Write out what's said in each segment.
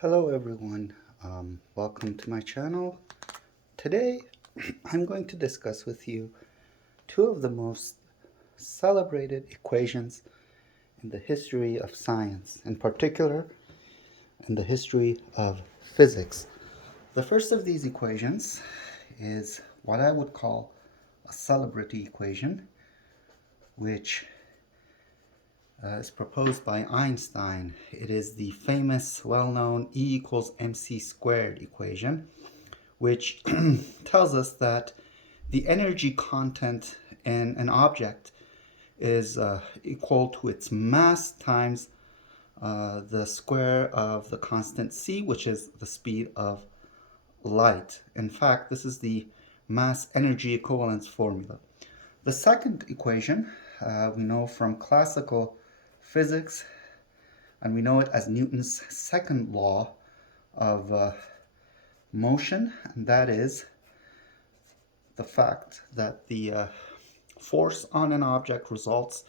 Hello everyone, welcome to my channel. Today I'm going to discuss with you two of the most celebrated equations in the history of science, in particular in the history of physics. The first of these equations is what I would call a celebrity equation, which is proposed by Einstein. It is the famous, well-known E equals mc squared equation, which tells us that the energy content in an object is equal to its mass times the square of the constant c, which is the speed of light. In fact, this is the mass energy equivalence formula. The second equation we know from classical physics, and we know it as Newton's second law of motion, and that is the fact that the force on an object results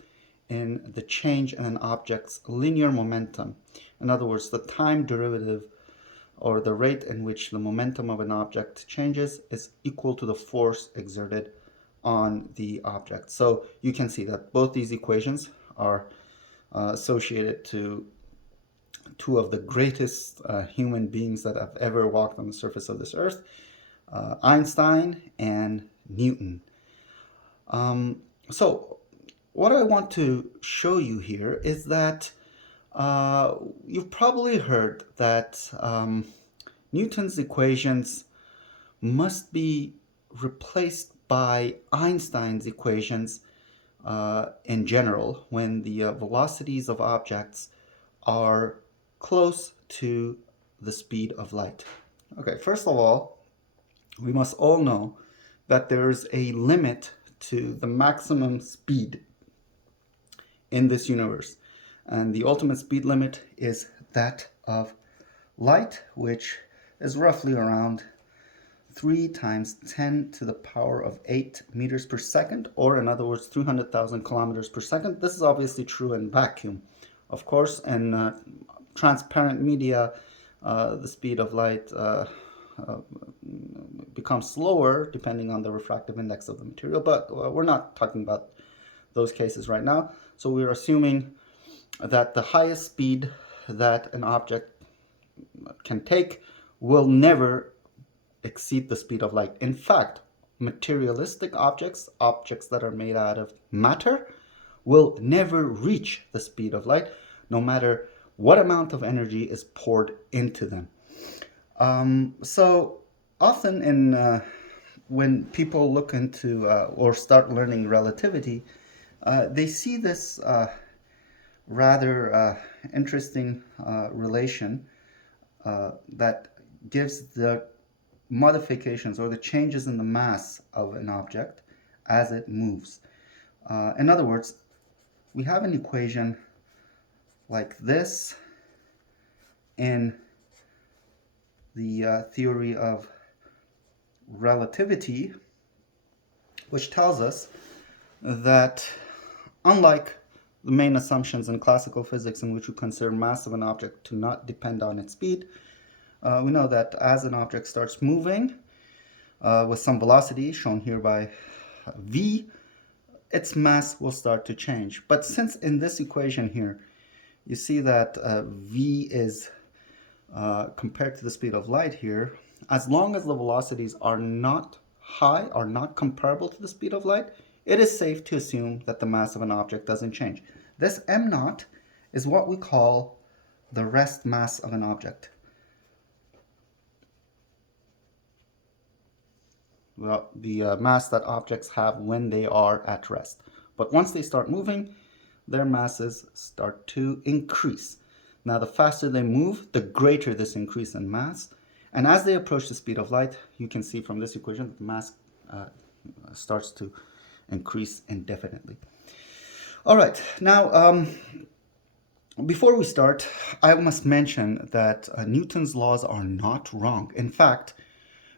in the change in an object's linear momentum. In other words, the time derivative, or the rate in which the momentum of an object changes, is equal to the force exerted on the object. So you can see that both these equations are associated to two of the greatest human beings that have ever walked on the surface of this earth, Einstein and Newton. So what I want to show you here is that you've probably heard that Newton's equations must be replaced by Einstein's equations in general when the velocities of objects are close to the speed of light. Okay, first of all, we must all know that there's a limit to the maximum speed in this universe. And the ultimate speed limit is that of light, which is roughly around 3 times 10 to the power of 8 meters per second, or in other words, 300,000 kilometers per second. This is obviously true in vacuum. Of course, in transparent media, the speed of light becomes slower depending on the refractive index of the material, but we're not talking about those cases right now. So we're assuming that the highest speed that an object can take will never exceed the speed of light. In fact, materialistic objects, objects that are made out of matter, will never reach the speed of light, no matter what amount of energy is poured into them. So often when people look into or start learning relativity, they see this rather interesting relation that gives the modifications or the changes in the mass of an object as it moves. In other words, we have an equation like this in the theory of relativity, which tells us that unlike the main assumptions in classical physics in which we consider mass of an object to not depend on its speed, we know that as an object starts moving with some velocity, shown here by v, its mass will start to change. But since in this equation here, you see that v is compared to the speed of light here, as long as the velocities are not high, are not comparable to the speed of light, it is safe to assume that the mass of an object doesn't change. This m naught is what we call the rest mass of an object. Well, the mass that objects have when they are at rest. But once they start moving, their masses start to increase. Now, the faster they move, the greater this increase in mass. And as they approach the speed of light, you can see from this equation that the mass starts to increase indefinitely. All right, now before we start, I must mention that Newton's laws are not wrong. In fact,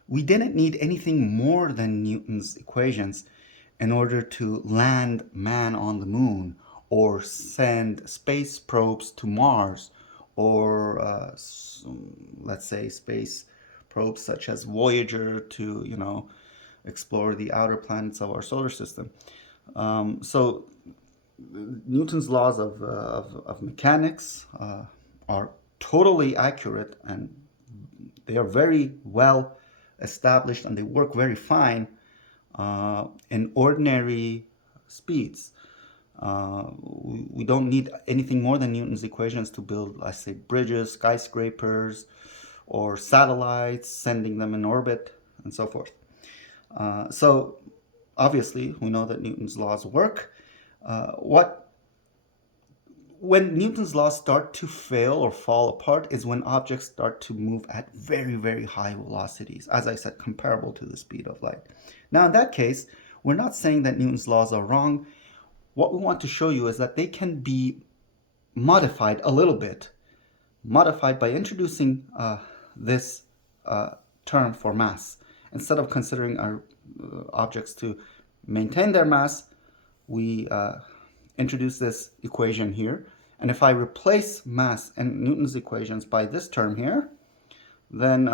we didn't need anything more than Newton's equations in order to land man on the moon, or send space probes to Mars, or let's say space probes such as Voyager to, explore the outer planets of our solar system. So Newton's laws of mechanics are totally accurate, and they are very well established, and they work very fine in ordinary speeds. We don't need anything more than Newton's equations to build, let's say, bridges, skyscrapers, or satellites, sending them in orbit, and so forth. So obviously, we know that Newton's laws work. When Newton's laws start to fail or fall apart is when objects start to move at very, very high velocities, as I said, comparable to the speed of light. Now, in that case, we're not saying that Newton's laws are wrong. What we want to show you is that they can be modified a little bit, modified by introducing this term for mass. Instead of considering our objects to maintain their mass, we introduce this equation here. And if I replace mass in Newton's equations by this term here, then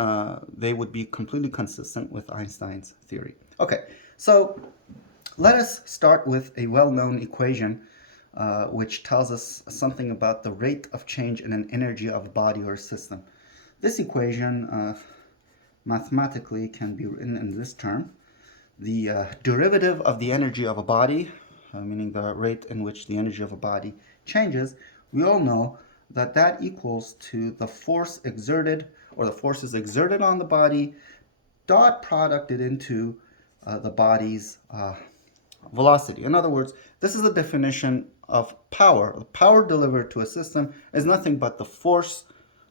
they would be completely consistent with Einstein's theory. Okay, so let us start with a well-known equation which tells us something about the rate of change in an energy of a body or a system. This equation mathematically can be written in this term. The derivative of the energy of a body, meaning the rate in which the energy of a body changes, we all know that that equals to the force exerted, or the forces exerted on the body, dot producted into the body's velocity. In other words, this is the definition of power. The power delivered to a system is nothing but the force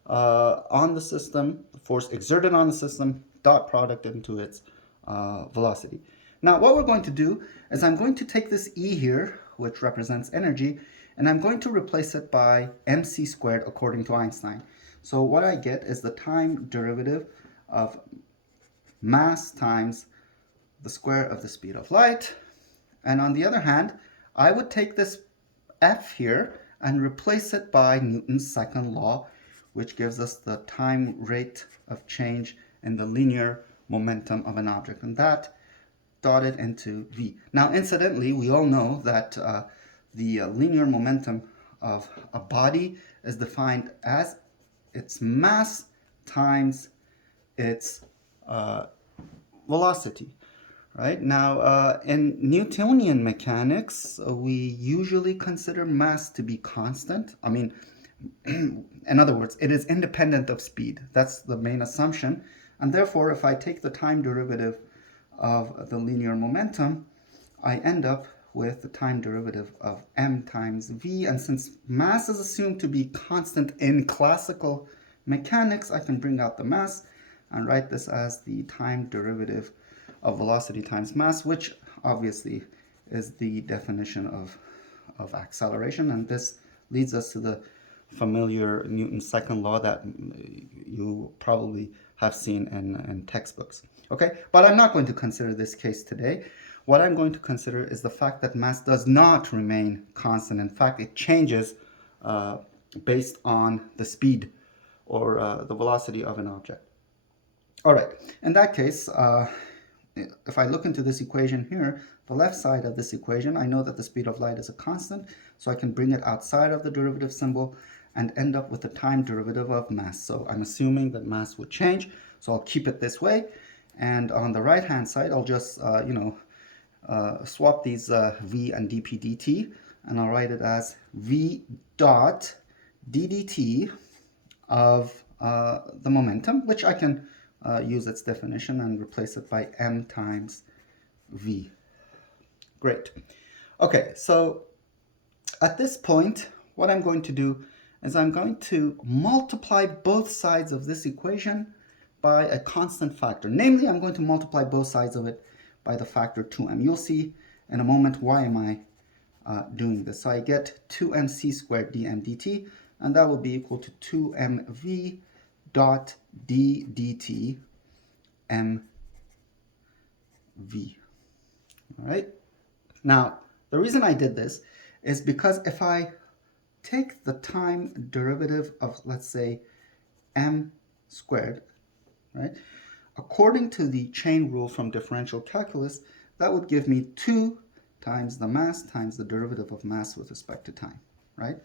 on the system, the force exerted on the system, dot product into its velocity. Now, what we're going to do is I'm going to take this E here, which represents energy, and I'm going to replace it by mc squared according to Einstein. So what I get is the time derivative of mass times the square of the speed of light. And on the other hand, I would take this F here and replace it by Newton's second law, which gives us the time rate of change in the linear momentum of an object, and that dotted into V. Now, incidentally, we all know that the linear momentum of a body is defined as its mass times its velocity. Right? Now, in Newtonian mechanics, we usually consider mass to be constant. I mean, in other words, it is independent of speed. That's the main assumption. And therefore, if I take the time derivative of the linear momentum, I end up with the time derivative of m times v. And since mass is assumed to be constant in classical mechanics, I can bring out the mass and write this as the time derivative of velocity times mass, which obviously is the definition of acceleration. And this leads us to the familiar Newton's second law that you probably have seen in textbooks. Okay, but I'm not going to consider this case today. What I'm going to consider is the fact that mass does not remain constant. In fact, it changes based on the speed or the velocity of an object. All right, in that case, if I look into this equation here, the left side of this equation, I know that the speed of light is a constant, so I can bring it outside of the derivative symbol and end up with the time derivative of mass. So I'm assuming that mass would change, so I'll keep it this way. And on the right hand side, I'll just swap these v and dp dt, and I'll write it as v dot ddt of the momentum, which I can use its definition and replace it by m times v. Great. Okay, so at this point, what I'm going to do is I'm going to multiply both sides of this equation by a constant factor. Namely, I'm going to multiply both sides of it by the factor 2m. You'll see in a moment why am I doing this. So I get 2mc squared dm dt, and that will be equal to 2mv dot d dt mv. All right. Now, the reason I did this is because if I take the time derivative of, let's say, m squared, right? According to the chain rule from differential calculus, that would give me 2 times the mass times the derivative of mass with respect to time, right?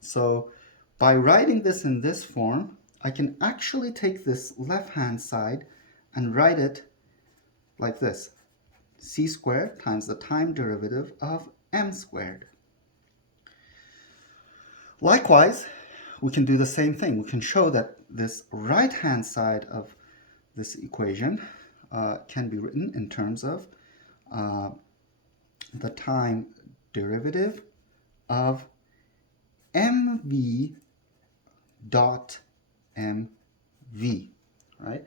So by writing this in this form, I can actually take this left-hand side and write it like this: c squared times the time derivative of m squared. Likewise, we can do the same thing. We can show that this right-hand side of this equation can be written in terms of the time derivative of mv dot mv, right?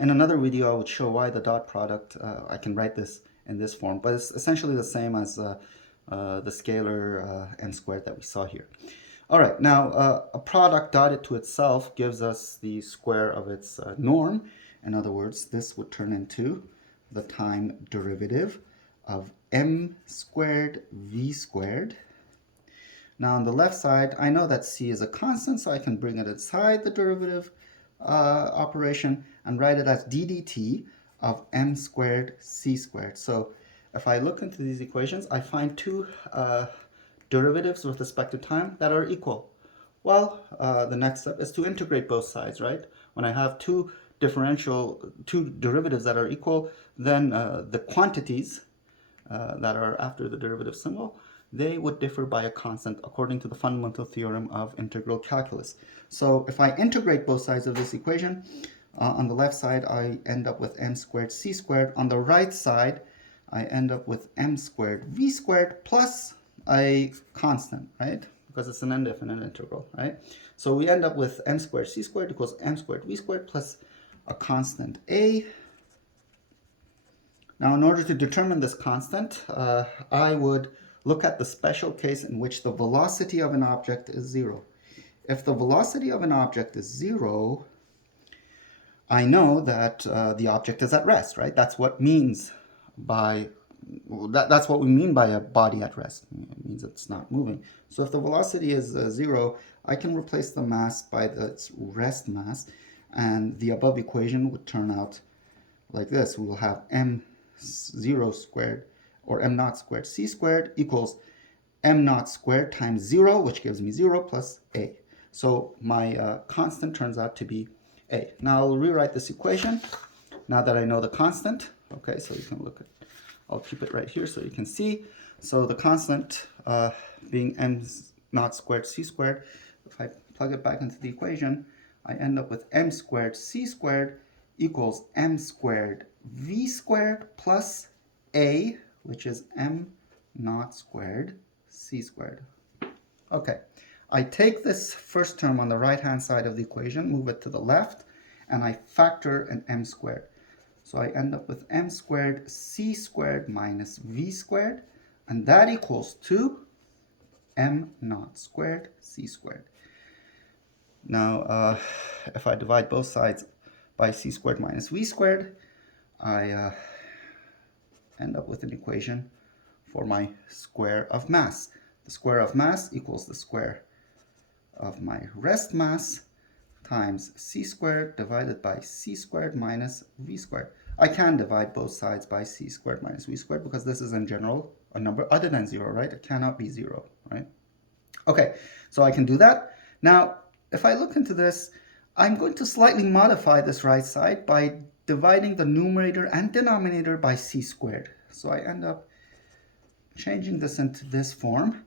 In another video, I would show why the dot product, I can write this in this form, but it's essentially the same as the scalar m squared that we saw here. All right, now a product dotted to itself gives us the square of its norm. In other words, this would turn into the time derivative of m squared v squared. Now on the left side, I know that c is a constant, so I can bring it inside the derivative operation and write it as d dt of m squared c squared. So if I look into these equations, I find two derivatives with respect to time that are equal. Well, the next step is to integrate both sides, right? When I have two derivatives that are equal, then the quantities that are after the derivative symbol, they would differ by a constant according to the fundamental theorem of integral calculus. So if I integrate both sides of this equation, on the left side I end up with m squared c squared. On the right side I end up with m squared v squared plus a constant, right? Because it's an indefinite integral, right? So we end up with m squared c squared equals m squared v squared plus a constant a. Now in order to determine this constant, I would look at the special case in which the velocity of an object is 0. If the velocity of an object is 0, I know that the object is at rest, right? That's what means by that's what we mean by a body at rest. It means it's not moving. So if the velocity is 0, I can replace the mass by its rest mass, and the above equation would turn out like this. We will have m0 squared, or m naught squared c squared equals m naught squared times 0, which gives me 0 plus a. So my constant turns out to be a. Now I'll rewrite this equation now that I know the constant. Okay, so you can look at, I'll keep it right here so you can see. So the constant being m naught squared c squared, if I plug it back into the equation, I end up with m squared c squared equals m squared v squared plus a, which is m naught squared c squared. Okay, I take this first term on the right hand side of the equation, move it to the left, and I factor an m squared. So I end up with m squared c squared minus v squared, and that equals to m naught squared c squared. Now, if I divide both sides by c squared minus v squared, I end up with an equation for my square of mass. The square of mass equals the square of my rest mass times c squared divided by c squared minus v squared. I can divide both sides by c squared minus v squared because this is in general a number other than 0, right? It cannot be 0, right? Okay, so I can do that. Now, if I look into this, I'm going to slightly modify this right side by dividing the numerator and denominator by c squared. So I end up changing this into this form.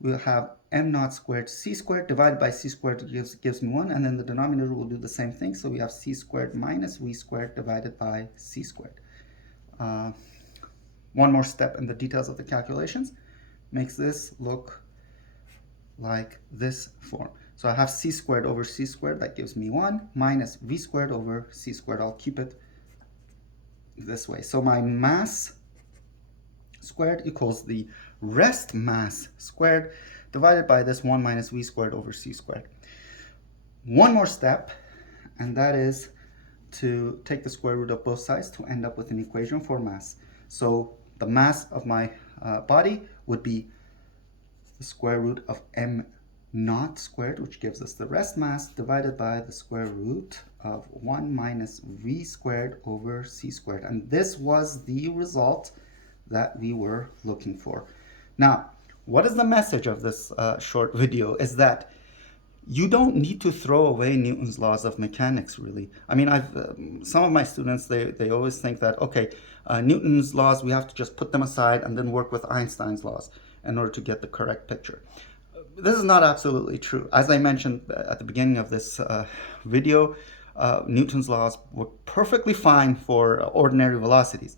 We'll have m naught squared c squared divided by c squared gives me 1, and then the denominator will do the same thing. So we have c squared minus v squared divided by c squared. One more step in the details of the calculations makes this look like this form. So I have c squared over c squared, that gives me 1, minus v squared over c squared. I'll keep it this way. So my mass squared equals the rest mass squared divided by this 1 minus v squared over c squared. One more step, and that is to take the square root of both sides to end up with an equation for mass. So the mass of my body would be the square root of m naught squared, which gives us the rest mass, divided by the square root of 1 minus v squared over c squared. And this was the result that we were looking for. Now, what is the message of this short video is that you don't need to throw away Newton's laws of mechanics, really. I mean, some of my students, they always think that, okay, Newton's laws, we have to just put them aside and then work with Einstein's laws in order to get the correct picture. This is not absolutely true. As I mentioned at the beginning of this video, Newton's laws work perfectly fine for ordinary velocities.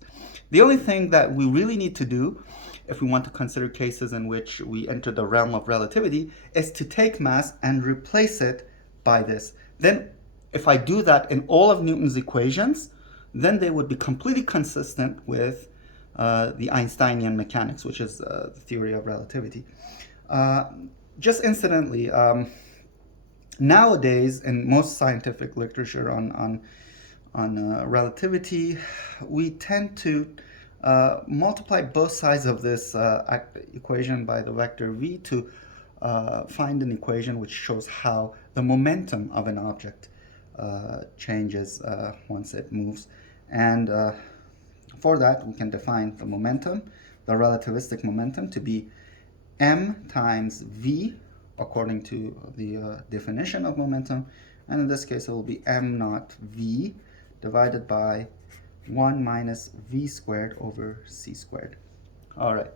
The only thing that we really need to do if we want to consider cases in which we enter the realm of relativity is to take mass and replace it by this. Then if I do that in all of Newton's equations, then they would be completely consistent with the Einsteinian mechanics, which is the theory of relativity. Just incidentally, nowadays in most scientific literature on relativity, we tend to multiply both sides of this equation by the vector v to find an equation which shows how the momentum of an object changes once it moves. And for that, we can define the momentum, the relativistic momentum, to be m times v, according to the definition of momentum. And in this case, it will be m naught v divided by 1 minus v squared over c squared. All right.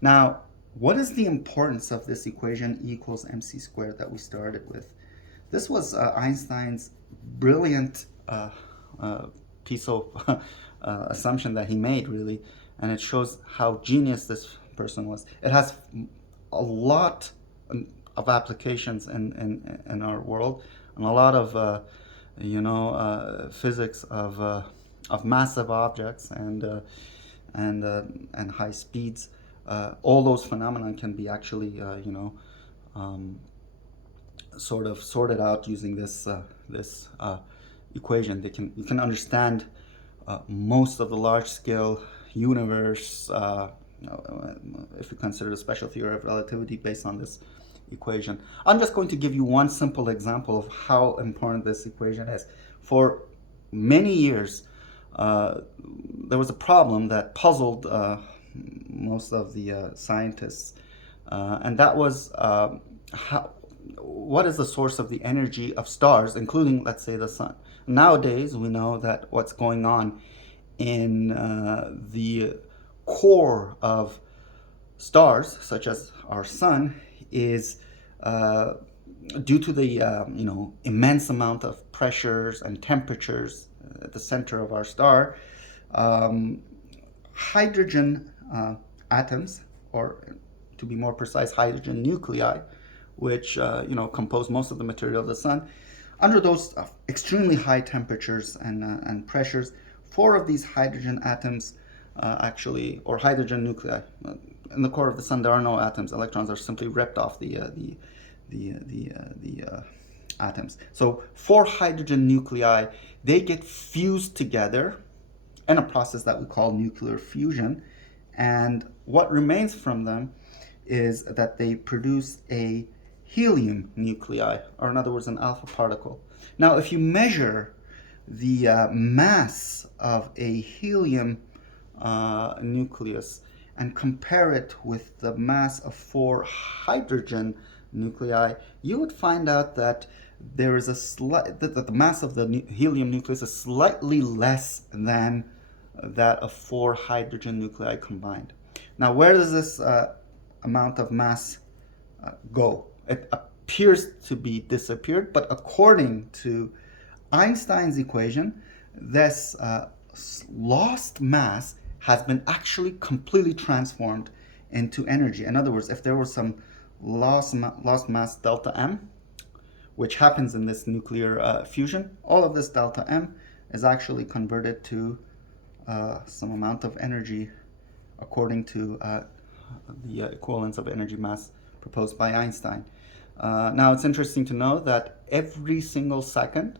Now, what is the importance of this equation E equals mc squared that we started with? This was Einstein's brilliant piece of assumption that he made, really, and it shows how genius this person was. It has a lot of applications in our world, and a lot of physics of massive objects and high speeds. All those phenomena can be actually sort of sorted out using this equation. You can understand most of the large-scale universe if you consider the special theory of relativity based on this equation. I'm just going to give you one simple example of how important this equation is. For many years, there was a problem that puzzled most of the scientists, and that was what is the source of the energy of stars, including, let's say, the sun. Nowadays, we know that what's going on in the core of stars, such as our sun, is due to the immense amount of pressures and temperatures at the center of our star. Hydrogen atoms, or to be more precise, hydrogen nuclei, which compose most of the material of the sun, under those extremely high temperatures and pressures, 4 of these hydrogen atoms or hydrogen nuclei. In the core of the sun, there are no atoms. Electrons are simply ripped off the atoms. So 4 hydrogen nuclei, they get fused together in a process that we call nuclear fusion. And what remains from them is that they produce a helium nuclei, or in other words, an alpha particle. Now, if you measure the mass of a helium nucleus and compare it with the mass of 4 hydrogen nuclei, you would find out that there is that the mass of the helium nucleus is slightly less than that of 4 hydrogen nuclei combined. Now, where does this amount of mass go? It appears to be disappeared, but according to Einstein's equation, this lost mass has been actually completely transformed into energy. In other words, if there was some lost mass delta M, which happens in this nuclear fusion, all of this delta M is actually converted to some amount of energy according to the equivalence of energy mass proposed by Einstein. Now, it's interesting to know that every single second,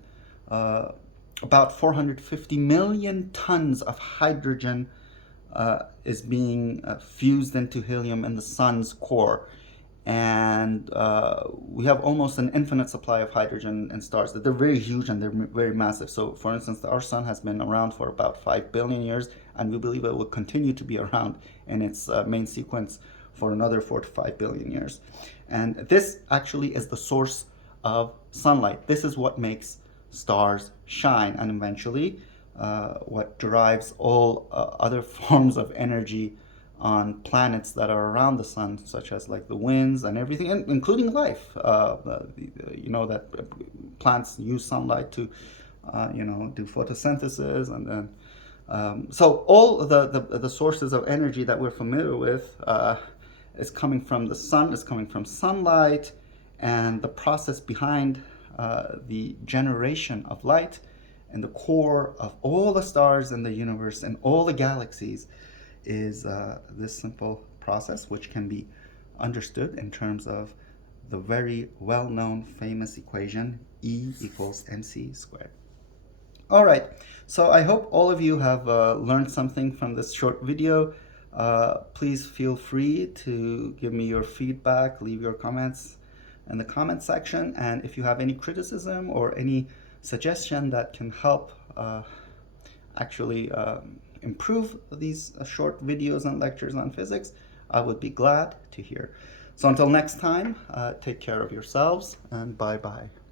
about 450 million tons of hydrogen is being fused into helium in the sun's core. and we have almost an infinite supply of hydrogen in stars. That they're very huge and they're very massive. So for instance, our sun has been around for about 5 billion years, and we believe it will continue to be around in its main sequence for another 4 to 5 billion years. And this actually is the source of sunlight. This is what makes stars shine, and eventually what derives all other forms of energy on planets that are around the sun, such as like the winds and everything, including life. You know that plants use sunlight to, do photosynthesis, and then so all the sources of energy that we're familiar with is coming from the sun, is coming from sunlight, and the process behind the generation of light and the core of all the stars in the universe and all the galaxies is this simple process, which can be understood in terms of the very well-known famous equation E equals mc squared. All right, so I hope all of you have learned something from this short video. Please feel free to give me your feedback, leave your comments in the comment section, and if you have any criticism or any suggestion that can help actually improve these short videos and lectures on physics, I would be glad to hear. So until next time, take care of yourselves, and bye-bye.